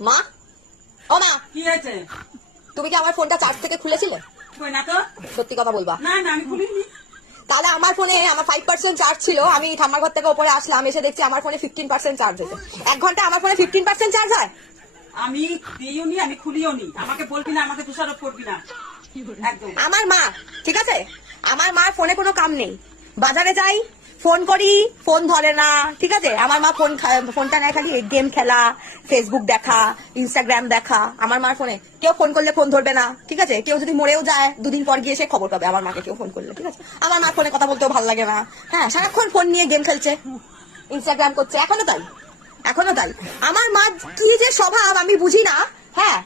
মা? ও মা! কি হয়েছে? তুমি কি আমার ফোনটা চার্জ থেকে খুলেছিলে? না তো। সত্যি কথা বলবা। না না আমি খুলিনি। তাহলে আমার ফোনে আমার ফাইভ পার্সেন্ট চার্জ ছিল। আমি ঠাম্মার ঘর থেকে উপরে আসলাম এসে দেখছি আমার ফোনে ফিফটিন পার্সেন্ট চার্জ হয়েছে। এক ঘণ্টা আমার ফোনে ফিফটিন পার্সেন্ট চার্জ হয়? আমি দিইও নি আমি খুলিও নি আমাকে বলবি না আমাকে দোষারোপ করবি না। একদম। আমার মা ঠিক আছে? আমার মার ফোনে কোনো কাম নেই। বাজারে যাই ফোন করি, ফোন ধরে না, ঠিক আছে? আমার মা ফোন ফোনটা নেয় খালি গেম খেলা ফেসবুক দেখা ইনস্টাগ্রাম দেখা, আমার মার ফোনে। কেউ ফোন করলে ফোন ধরবে না, ঠিক আছে? কেউ যদি মরেও যায়, দুদিন পর গিয়ে সে খবর পাবে, আমার মাকে কেউ ফোন করলে, ঠিক আছে? আমার মার ফোনে কথা বলতেও ভালো লাগে না। হ্যাঁ সারাক্ষণ ফোন নিয়ে গেম খেলছে ইনস্টাগ্রাম করছে, এখনও তাই এখনও তাই। আমার মা কি যে স্বভাব আমি বুঝি না হ্যাঁ?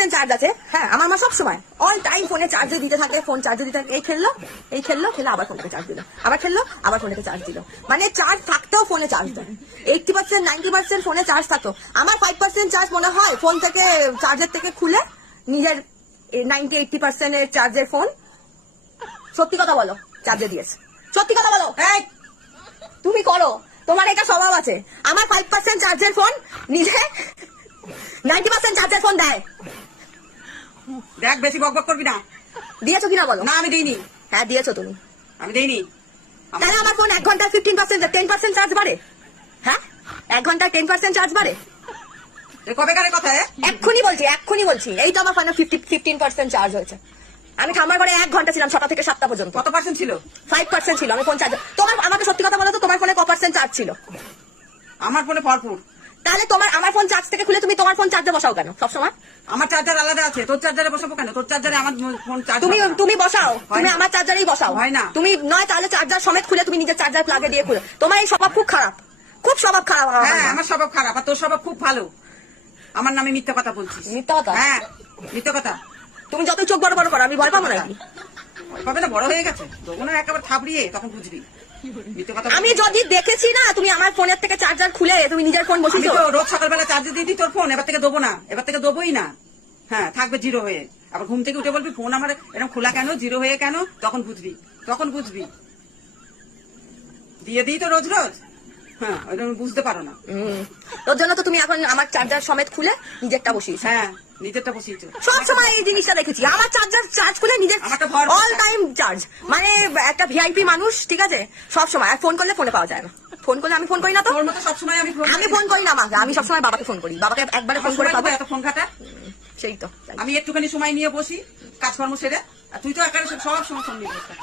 পার্সেন্ট চার্জ আছে। হ্যাঁ আমার মা সব সময় অল টাইম ফোনে চার্জে দিতে থাকে ফোন চার্জে দিতে থাকে। এই খেললো এই খেললো, খেলে আবার ফোনটাকে চার্জ দিল। আবার খেললো, আবার ফোনটাকে চার্জ দিল। মানে চার্জ থাকতেও ফোনে চার্জ দেয়। এইটটি পার্সেন্ট নাইনটি পার্সেন্ট ফোনে চার্জ থাকতো। আমার ফাইভ পার্সেন্ট চার্জ মনে হয় ফোন থেকে চার্জের থেকে খুলে নিজের নাইনটি এইটটি পার্সেন্টের চার্জের ফোন সত্যি কথা বলো চার্জে দিয়েছে। সত্যি কথা বলো হ্যাঁ তুমি করো, তোমার এটা স্বভাব আছে। আমার ফাইভ পার্সেন্ট চার্জের ফোন নিজে নাইনটি পার্সেন্ট চার্জের ফোন দেয়। দেখ বেশি বকবক করবি না। দিয়েছ কিনা বলো? না আমি দিইনি। হ্যাঁ দিয়েছ তুমি। আমি দিইনি। তাহলে আমার ফোন এক ঘন্টায় fifteen percent ten percent charge বাড়ে? হ্যাঁ? এক ঘন্টায় টেন পার্সেন্ট চার্জ বাড়ে? এ কবে কারে কথা? এক্ষুনি বলছি এক্ষুনি বলছি। এই তো আমার ফোনে ফিফটি ফিফটিন পার্সেন্ট চার্জ হয়েছে। আমি ঠাম্মার ঘরে এক ঘণ্টা ছিলাম ছটা থেকে সাতটা পর্যন্ত। কত পার্সেন্ট ছিল? ফাইভ পার্সেন্ট ছিল আমি ফোন চার্জ তোমার আমাকে সত্যি কথা বলো তো তোমার ফোনে ক পার্সেন্ট চার্জ ছিল? আমার ফোনে ভরপুর। তাহলে তোমার আমার ফোন চার্জ থেকে খুলে তুমি তোমার ফোন চার্জে বসাও কেন? সবসময়? আমার চার্জার আলাদা আছে তোর চার্জারে বসাবো কেন? তোর চার্জারে আমার ফোন চার্জ তুমি তুমি বসাও তুমি আমার চার্জারেই বসাও। হয় না। তুমি নয় তাহলে চার্জার সমেত খুলে তুমি নিজের চার্জার প্লাগে দিয়ে খুলে। তোমার এই স্বভাব খুব খারাপ। খুব স্বভাব খারাপ হ্যাঁ আমার স্বভাব খারাপ আর তোর স্বভাব খুব ভালো। আমার নামে মিথ্যা কথা বলছিস। মিথ্যা কথা? হ্যাঁ মিথ্যা কথা। তুমি যতই চোখ বড় বড় করো আমি ভয় পাবো নাকি? ভয় পাবে না বড় হয়ে গেছে। তখন একেবারে থাপড়িয়ে তখন বুঝবি। আমি যদি দেখেছি না, তুমি আমার ফোনের থেকে চার্জার খুলে তুমি নিজের ফোন বসে বসিয়েছো রোজ সকালবেলা চার্জে দিয়ে দিই তোর ফোন এবার থেকে দেবো না, এবার থেকে দেবোই না। হ্যাঁ থাকবে জিরো হয়ে। আবার ঘুম থেকে উঠে বলবি ফোন আমার এরকম খোলা কেন জিরো হয়ে কেন? তখন বুঝবি তখন বুঝবি। দিয়ে দিই তো রোজ রোজ। হ্যাঁ বুঝতে পারো না। তোর জন্য তো তুমি এখন আমার চার্জার সমেত খুলে নিজেরটা বসিয়েছো। হ্যাঁ নিজেরটা বসিয়েছো। সব সময় এই জিনিসটা দেখেছি। আমার চার্জার চার্জ খুলে নিজের অল টাইম চার্জ মানে একটা ভিআইপি মানুষ ঠিক আছে? সব সময়। আর ফোন করলে ফোনে পাওয়া যায় না। ফোন করলে আমি ফোন করি না তো? তোর মতো সবসময় আমি ফোন আমি ফোন করি না আমাকে। আমি সবসময় বাবাকে ফোন করি। বাবাকে একবারে ফোন করে পাবো। এত ফোন ঘাটা সেই তো। আমি একটুখানি সময় নিয়ে বসি কাজকর্ম সেরে। আর তুই তো একেবারে সব সময় ফোন নিয়ে বসে।